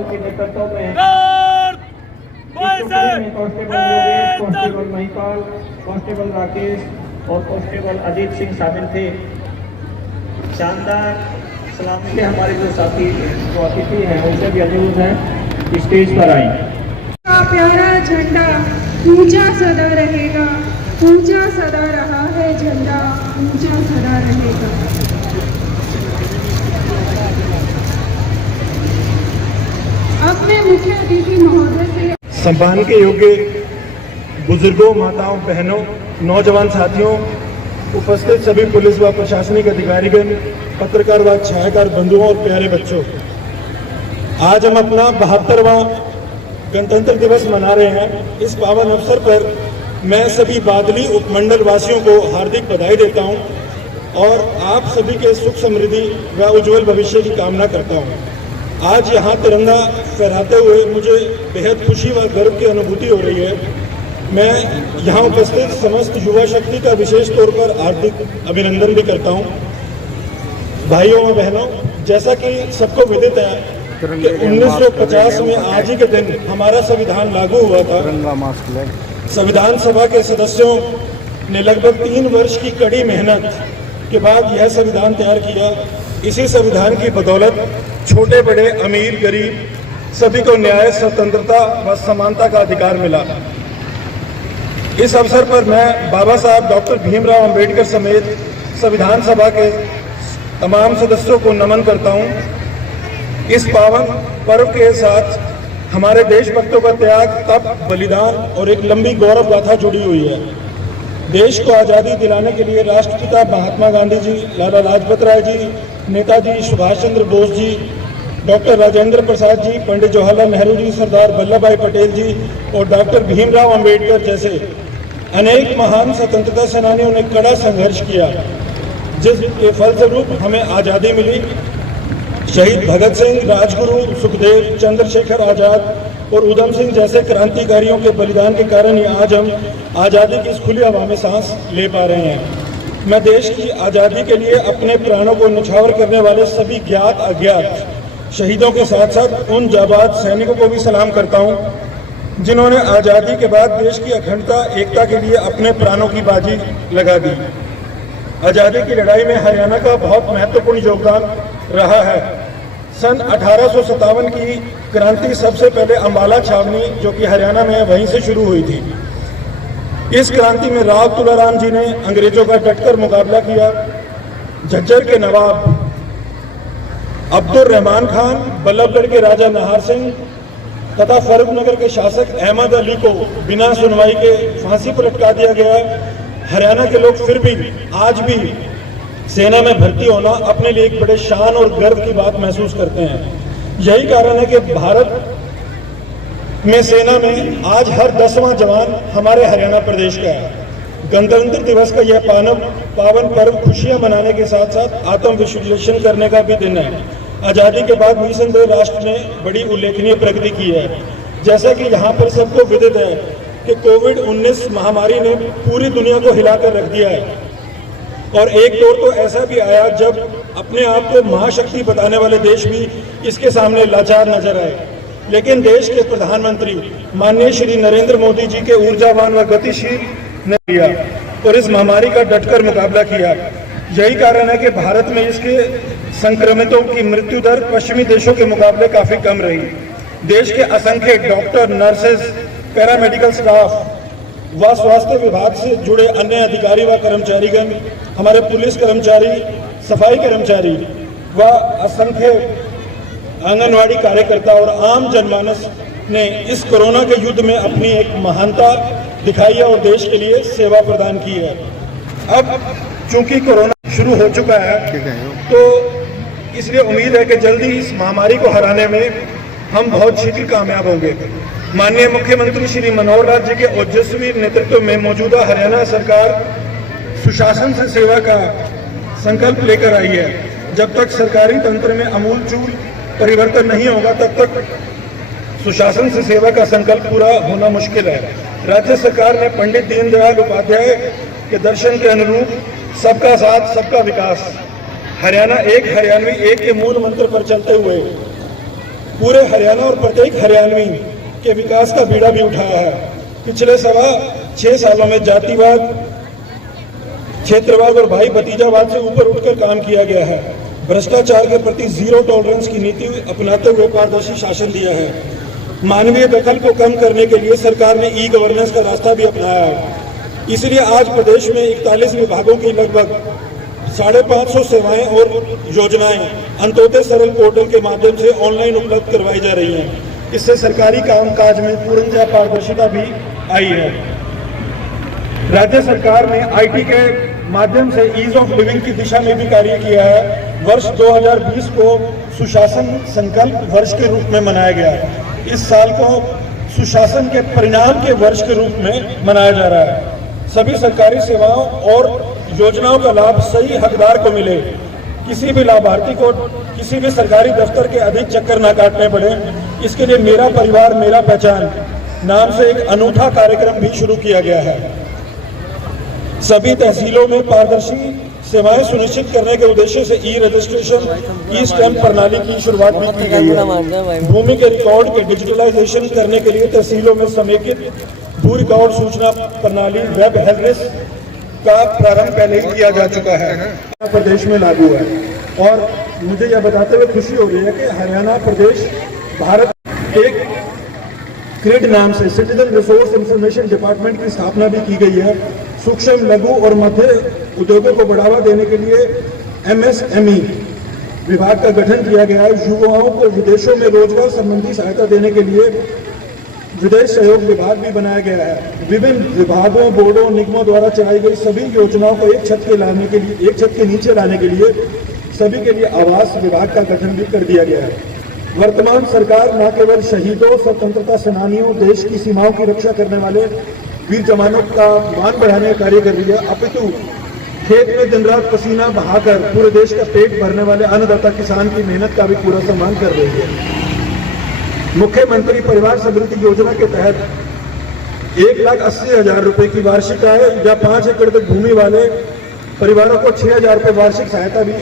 पाल के नेतृत्व में constable Yogesh, constable Mahipal, constable Rakesh और कांस्टेबल अजीत सिंह शामिल थे। शानदार सलामी के हमारे जो साथी जो अतिथि हैं उनसे भी अनुरोध है स्टेज पर आए। प्यारा झंडा ऊंचा सदा रहेगा, ऊंचा सदा रहा है झंडा, ऊंचा सदा रहेगा। अब मैं मुख्य अतिथि महोदय से सम्मान के योग्य बुजुर्गों, माताओं, बहनों, नौजवान साथियों, उपस्थित सभी पुलिस व प्रशासनिक अधिकारीगण, पत्रकार व छायाकार बंधुओं और प्यारे बच्चों, आज हम अपना 72वां गणतंत्र दिवस मना रहे हैं। इस पावन अवसर पर मैं सभी बादली उपमंडल वासियों को हार्दिक बधाई देता हूं और आप सभी के सुख समृद्धि व उज्जवल भविष्य की कामना करता हूं। आज यहाँ तिरंगा फहराते हुए मुझे बेहद खुशी व गर्व की अनुभूति हो रही है। मैं यहाँ उपस्थित समस्त युवा शक्ति का विशेष तौर पर हार्दिक अभिनंदन भी करता हूँ। भाइयों व बहनों, जैसा कि सबको विदित है कि 1950 में आज ही के दिन हमारा संविधान लागू हुआ था। संविधान सभा के सदस्यों ने लगभग 3 वर्ष की कड़ी मेहनत के बाद यह संविधान तैयार किया। इसी संविधान की बदौलत छोटे बड़े, अमीर गरीब सभी को न्याय, स्वतंत्रता व समानता का अधिकार मिला। इस अवसर पर मैं बाबा साहब डॉक्टर भीमराव अंबेडकर समेत संविधान सभा के तमाम सदस्यों को नमन करता हूं। इस पावन पर्व के साथ हमारे देशभक्तों का त्याग, तप, बलिदान और एक लंबी गौरव गाथा जुड़ी हुई है। देश को आज़ादी दिलाने के लिए राष्ट्रपिता महात्मा गांधी जी, लाला लाजपत राय जी, नेताजी सुभाष चंद्र बोस जी, डॉक्टर राजेंद्र प्रसाद जी, पंडित जवाहरलाल नेहरू जी, सरदार वल्लभ भाई पटेल जी और डॉक्टर भीमराव अंबेडकर जैसे अनेक महान स्वतंत्रता सेनानियों ने कड़ा संघर्ष किया, जिसके फलस्वरूप हमें आज़ादी मिली। शहीद भगत सिंह, राजगुरु, सुखदेव, चंद्रशेखर आजाद और उधम सिंह जैसे क्रांतिकारियों के बलिदान के कारण ही आज हम आज़ादी की इस खुली हवा में सांस ले पा रहे हैं। मैं देश की आज़ादी के लिए अपने प्राणों को न्यौछावर करने वाले सभी ज्ञात अज्ञात शहीदों के साथ साथ उन जाबाज सैनिकों को भी सलाम करता हूं, जिन्होंने आज़ादी के बाद देश की अखंडता, एकता के लिए अपने प्राणों की बाजी लगा दी। आज़ादी की लड़ाई में हरियाणा का बहुत महत्वपूर्ण योगदान रहा है। सन 1857 की क्रांति सबसे पहले अंबाला छावनी, जो कि हरियाणा में है, वहीं से शुरू हुई थी। इस क्रांति में राव तुलाराम जी ने अंग्रेजों का डटकर मुकाबला किया। झज्जर के नवाब अब्दुल रहमान खान, बल्लभगढ़ के राजा नाहर सिंह तथा फर्रुखनगर के शासक अहमद अली को बिना सुनवाई के फांसी पर लटका दिया गया। हरियाणा के लोग फिर भी आज भी सेना में भर्ती होना अपने लिए एक बड़े शान और गर्व की बात महसूस करते हैं। यही कारण है कि भारत में सेना में आज हर 10वां जवान हमारे हरियाणा प्रदेश का है। गणतंत्र दिवस का यह पावन पर्व खुशियां मनाने के साथ साथ आत्म विश्लेषण करने का भी दिन है। आज़ादी के बाद निसंदेह राष्ट्र ने बड़ी उल्लेखनीय प्रगति की है। जैसा कि यहाँ पर सबको विदित है कि कोविड-19 महामारी ने पूरी दुनिया को हिलाकर रख दिया है और एक दौर तो ऐसा भी आया जब अपने आप को महाशक्ति बताने वाले देश भी इसके सामने लाचार नजर आए। लेकिन देश के प्रधानमंत्री माननीय श्री नरेंद्र मोदी जी के ऊर्जावान व गतिशील ने किया और इस महामारी का डटकर मुकाबला किया। यही कारण है कि भारत में इसके संक्रमितों की मृत्यु दर पश्चिमी देशों के मुकाबले काफी कम रही। देश के असंख्य डॉक्टर, नर्सेज, पैरामेडिकल स्टाफ व स्वास्थ्य विभाग से जुड़े अन्य अधिकारी व कर्मचारीगण, हमारे पुलिस कर्मचारी, सफाई कर्मचारी व असंख्य आंगनवाड़ी कार्यकर्ता और आम जनमानस ने इस कोरोना के युद्ध में अपनी एक महानता दिखाई है और देश के लिए सेवा प्रदान की है। अब चूंकि कोरोना शुरू हो चुका है तो इसलिए उम्मीद है कि जल्दी इस महामारी को हराने में हम बहुत शीघ्र कामयाब होंगे। माननीय मुख्यमंत्री श्री मनोहर लाल जी के ओजस्वी नेतृत्व में मौजूदा हरियाणा सरकार सुशासन से सेवा का संकल्प लेकर आई है। जब तक सरकारी तंत्र में आमूलचूल परिवर्तन नहीं होगा तब तक सुशासन से सेवा का संकल्प पूरा होना मुश्किल है। राज्य सरकार ने पंडित दीनदयाल उपाध्याय के दर्शन के अनुरूप सबका साथ सबका विकास, हरियाणा एक हरियाणवी एक के मूल मंत्र पर चलते हुए पूरे हरियाणा और प्रत्येक हरियाणवी के विकास का बीड़ा भी उठाया है। पिछले 6.25 सालों में जातिवाद, क्षेत्रवाद और भाई भतीजावाद से ऊपर उठकर काम किया गया है। भ्रष्टाचार के प्रति जीरो टॉलरेंस की नीति अपनाते हुए पारदर्शी शासन दिया है। मानवीय दखल को कम करने के लिए सरकार ने ई गवर्नेंस का रास्ता भी अपनाया है। इसलिए आज प्रदेश में 41 विभागों की लगभग 550 सेवाएं और योजनाएं अंत्योदय सरल पोर्टल के माध्यम से ऑनलाइन उपलब्ध करवाई जा रही हैं। इससे सरकारी कामकाज में पूर्णतः पारदर्शिता भी आई है। राज्य सरकार ने आईटी के माध्यम से ईज ऑफ लिविंग की दिशा में भी कार्य किया है। वर्ष 2020 को सुशासन संकल्प वर्ष के रूप में मनाया गया है। इस साल को सुशासन के परिणाम के वर्ष के रूप में मनाया जा रहा है। सभी सरकारी सेवाओं और योजनाओं का लाभ सही हकदार को मिले। किसी भी लाभार्थी को किसी भी सरकारी दफ्तर के अधिक चक्कर न काटने पड़े, इसके लिए मेरा परिवार मेरा पहचान नाम से एक अनूठा कार्यक्रम भी शुरू किया गया है। सभी तहसीलों में पारदर्शी सेवाएं सुनिश्चित करने के उद्देश्य से ई रजिस्ट्रेशन, ई स्टैम्प प्रणाली की शुरुआत भी की गई है। भूमि के रिकॉर्ड के डिजिटलाइजेशन करने के लिए तहसीलों में समेकित भू रिकॉर्ड सूचना प्रणाली वेब हेल्थ का प्रारंभ पहले ही किया जा चुका है, प्रदेश में लागू है। और मुझे यह बताते हुए खुशी हो रही है कि हरियाणा प्रदेश भारत एक क्रिड नाम से सिटीजन रिसोर्स इंफॉर्मेशन डिपार्टमेंट की स्थापना भी की गई है। सूक्ष्म, लघु और मध्य उद्योगों को बढ़ावा देने के लिए MSME विभाग का गठन किया गया है। युवाओं को विदेशों में रोजगार संबंधी सहायता देने के लिए विदेश सहयोग विभाग भी बनाया गया है। विभिन्न विभागों, बोर्डों, निगमों द्वारा चलाई गई सभी योजनाओं को एक छत के नीचे लाने के लिए सभी के लिए आवास विभाग का गठन भी कर दिया गया है। वर्तमान सरकार न केवल शहीदों, स्वतंत्रता सेनानियों, देश की सीमाओं की रक्षा करने वाले वीर जवानों का मान बढ़ाने का कार्य कर रही है, अपितु खेत में दिन रात पसीना बहाकर पूरे देश का पेट भरने वाले अन्नदाता किसान की मेहनत का भी पूरा सम्मान कर रही है। मुख्यमंत्री परिवार समृद्धि योजना के तहत 1,80,000 रुपए की वार्षिक आय या 5 एकड़ तक भूमि वाले परिवारों को 6,000 रुपए वार्षिक सहायता भी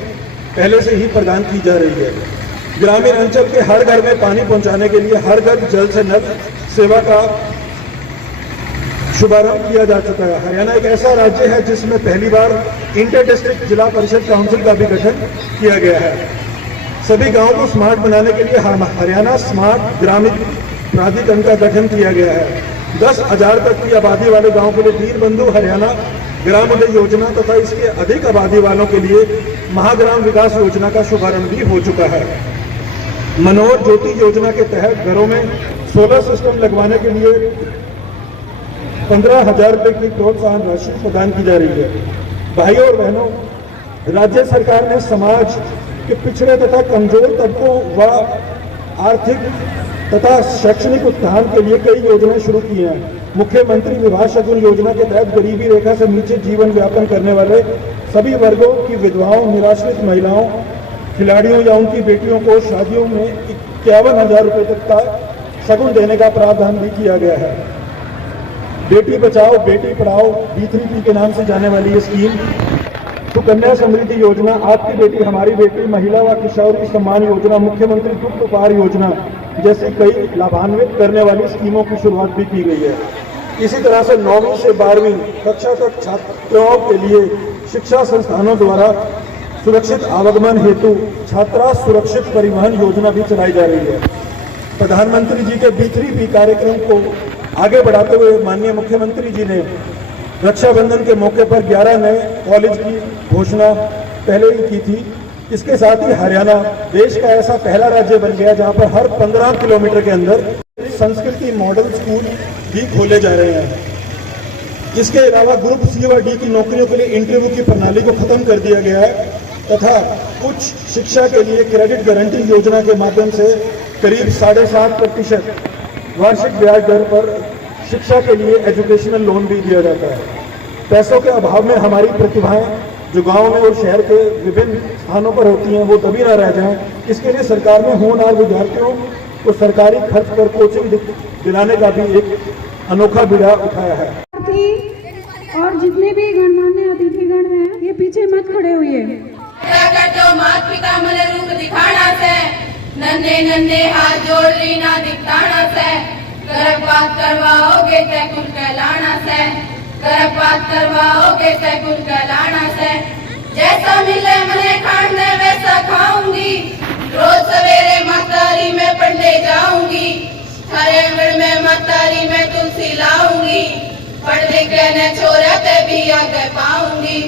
पहले से ही प्रदान की जा रही है। ग्रामीण अंचल के हर घर में पानी पहुंचाने के लिए हर घर जल से नल सेवा का शुभारंभ किया जा चुका है। हरियाणा एक ऐसा राज्य है जिसमें पहली बार इंटर डिस्ट्रिक्ट जिला परिषद काउंसिल का भी गठन किया गया है। सभी गांवों को स्मार्ट बनाने के लिए हरियाणा स्मार्ट ग्रामीण प्राधिकरण का गठन किया गया है। 10,000 तक की आबादी वाले गांवों के लिए दीनबंधु हरियाणा ग्रामोदय योजना तथा इसके अधिक आबादी वालों के लिए महाग्राम विकास योजना का शुभारंभ भी हो चुका है। मनोहर ज्योति योजना के तहत घरों में सोलर सिस्टम लगवाने के लिए 15,000 रुपए की प्रोत्साहन राशि प्रदान की जा रही है। भाइयों और बहनों, राज्य सरकार ने समाज के पिछड़े तथा कमजोर तबकों व आर्थिक तथा शैक्षणिक उत्थान के लिए कई योजनाएं शुरू की हैं। मुख्यमंत्री विवाह शगुन योजना के तहत गरीबी रेखा से नीचे जीवन यापन करने वाले सभी वर्गों की विधवाओं, निराश्रित महिलाओं, खिलाड़ियों या उनकी बेटियों को शादियों में 51,000 रुपए तक का शगुन देने का प्रावधान भी किया गया है। बेटी बचाओ बेटी पढ़ाओ B3P के नाम से जाने वाली ये स्कीम, सुकन्या समृद्धि योजना, आपकी बेटी हमारी बेटी, महिला व किशोरी सम्मान योजना, मुख्यमंत्री दुग्ध उपहार योजना जैसे कई लाभान्वित करने वाली स्कीमों की शुरुआत भी की गई है। इसी तरह से 9वीं से 12वीं कक्षा तक छात्राओं के लिए शिक्षा संस्थानों द्वारा सुरक्षित आवागमन हेतु छात्रा सुरक्षित परिवहन योजना भी चलाई जा रही है। प्रधानमंत्री जी के B3P कार्यक्रम को आगे बढ़ाते हुए माननीय मुख्यमंत्री जी ने रक्षाबंधन के मौके पर 11 नए कॉलेज की घोषणा पहले ही की थी। इसके साथ ही हरियाणा देश का ऐसा पहला राज्य बन गया जहां पर हर 15 किलोमीटर के अंदर संस्कृति मॉडल स्कूल भी खोले जा रहे हैं। इसके अलावा ग्रुप C और D की नौकरियों के लिए इंटरव्यू की प्रणाली को खत्म कर दिया गया है तथा उच्च शिक्षा के लिए क्रेडिट गारंटी योजना के माध्यम से करीब 7.5% वार्षिक ब्याज दर पर शिक्षा के लिए एजुकेशनल लोन भी दिया जाता है। पैसों के अभाव में हमारी प्रतिभाएं जो गांव में और शहर के विभिन्न स्थानों पर होती हैं वो दबी न रह जाएं, इसके लिए सरकार ने होनहार विद्यार्थियों को सरकारी खर्च पर कोचिंग दिलाने का भी एक अनोखा बीड़ा उठाया है। और जितने भी गणमान्य अतिथिगण हैं ये पीछे मत खड़े हुए। मात पिता मन रूप दिखाना से नन्हे नन्हे हाथ जोड़ लीना दिखाना से, गर्भपात करवाओगे तय कुल कहलाना से, गर्भपात करवाओगे तय कुल कहलाना से। जैसा मिले मने खाने वैसा खाऊंगी, रोज सवेरे मातारी में पढ़ने जाऊंगी, हरे अंगड़ में मातारी में तुलसी लाऊंगी। पढ़ लिख ने छोरा ते भी आगे पाऊंगी,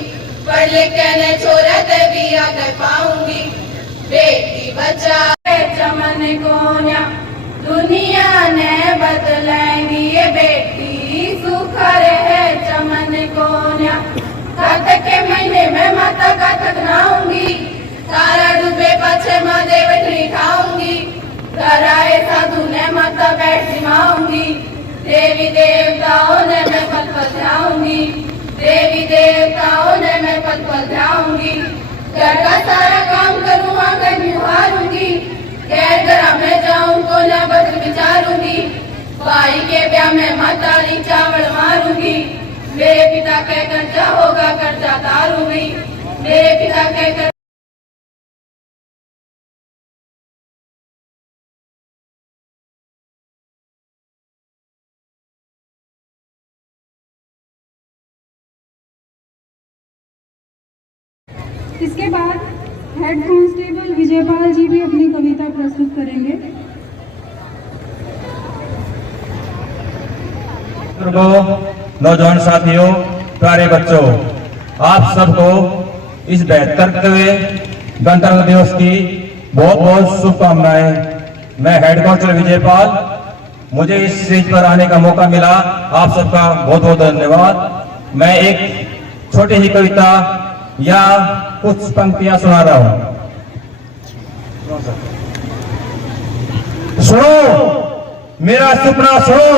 पढ़ लिख ने छोरा ते भी आगे पाऊंगी। बेटी बचाए चमन कोन्या, दुनिया ने बदलेंगी ये बेटी सुख रहे चमन कोन्या। कातक के महीने में माता कातक नहाऊंगी, तारा डूबे पाछे माँ देवटनी खाऊंगी। घर आए साधु ने माता बैठ जिमाऊंगी, देवी देवताओं ने मैं पल पल ध्याऊंगी, देवी देवताओं ने मैं पल पल ध्याऊंगी। घर का सारा काम करूँ आंगन निहारूंगी, गैर घरा में जाऊं को ना बदल विचारूंगी। भाई के ब्याह में मातारी चावल मारूंगी, मेरे पिता के कर्जा होगा कर्जा तारूंगी, मेरे पिता के कर्जा। इसके बाद हेड कांस्टेबल विजयपाल जी भी अपनी कविता प्रस्तुत करेंगे। नौजवान साथियों, प्यारे बच्चों, आप सबको इस 72वें गणतंत्र दिवस की बहुत बहुत शुभकामनाएं। मैं हेड कांस्टेबल विजयपाल, मुझे इस स्टेज पर आने का मौका मिला, आप सबका बहुत बहुत धन्यवाद। मैं एक छोटी ही कविता या कुछ पंक्तियां सुना रहा हूं। सुनो मेरा सपना सुनो,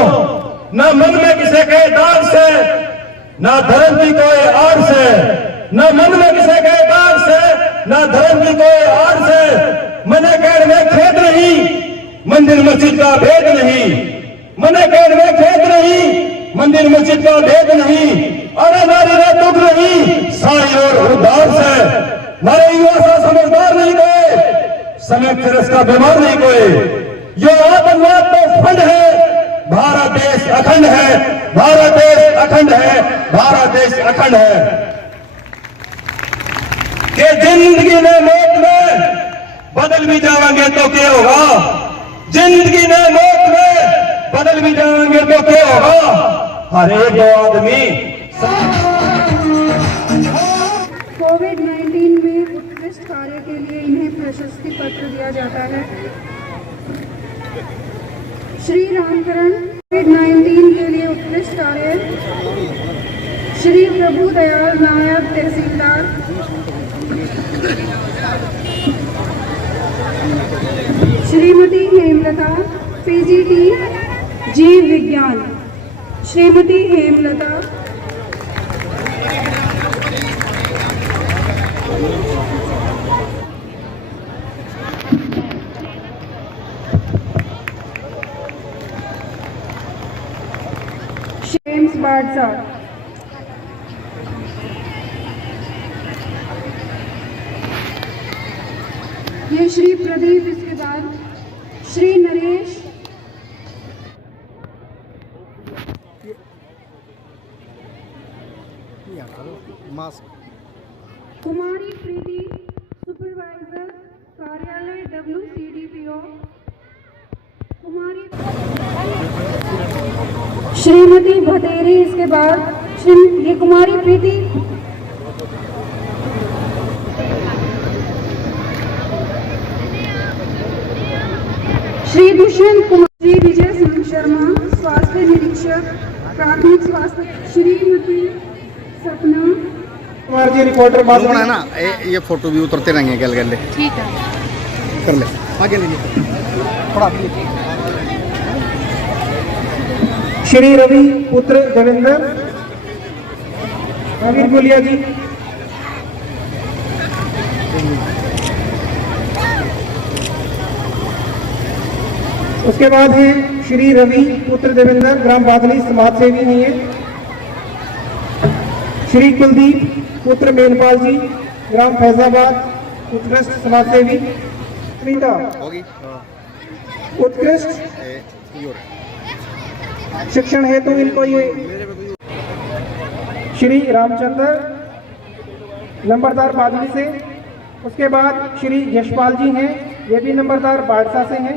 न मन में किसी के दाग से, न धर्म की कोई आड़ से, न मन में किसी के दाग से, न धर्म की कोई आड़ से। मने कहने में खेद नहीं, मंदिर मस्जिद का भेद नहीं, मने कहने में खेद नहीं, मंदिर मस्जिद का भेद नहीं। अरे नारी रे दुख नहीं, साई और उद्धार से। नारे युवा सा समझदार नहीं कोई, समय फिर इसका बीमार नहीं कोई। ये आतंकवाद तो फंड है, भारत देश अखंड है, भारत देश अखंड है, भारत देश अखंड है। कि जिंदगी में मौत में बदल भी जाएंगे तो क्या होगा, जिंदगी में मौत में बदल भी जाएंगे तो क्या होगा। हर एक आदमी कोविड-19 में उत्कृष्ट कार्य के लिए इन्हें प्रशस्ति पत्र दिया जाता है। श्री रामकरण कोविड-19 के लिए उत्कृष्ट कार्य श्री प्रभु दयाल नायक तहसीलदार, श्रीमती हेमलता पीजीटी जीव विज्ञान, श्रीमती हेमलता जेम्स बाड़सा, ये श्री प्रदीप, इसके बाद श्री नरेश, कुमारी प्रीति सुपरवाइजर कार्यालय WCDPO, कुमारी श्रीमती भटेरी, इसके बाद ये कुमारी प्रीति, श्री दुष्यंत कुमार, श्री विजय सिंह शर्मा स्वास्थ्य निरीक्षक प्राथमिक स्वास्थ्य, श्रीमती सपना कुमार जी रिपोर्टर बात है ना। ये फोटो भी उतरते रहेंगे गल गल, ठीक है, कर ले आगे ले थोड़ा। श्री रवि पुत्र देवेंद्र, आमिर बोलिया जी। उसके बाद है श्री रवि पुत्र देवेंद्र, ग्राम बादली, समाज सेवी नहीं है। श्री कुलदीप पुत्र मेनपाल जी, ग्राम फैजाबाद, उत्कृष्ट समाज सेवी। होगी उत्कृष्ट ये हो रहा है। शिक्षण हेतु इनको ये श्री रामचंद्र नंबरदार बादली से, उसके बाद श्री यशपाल जी हैं, ये भी नंबरदार बाड़सा से हैं।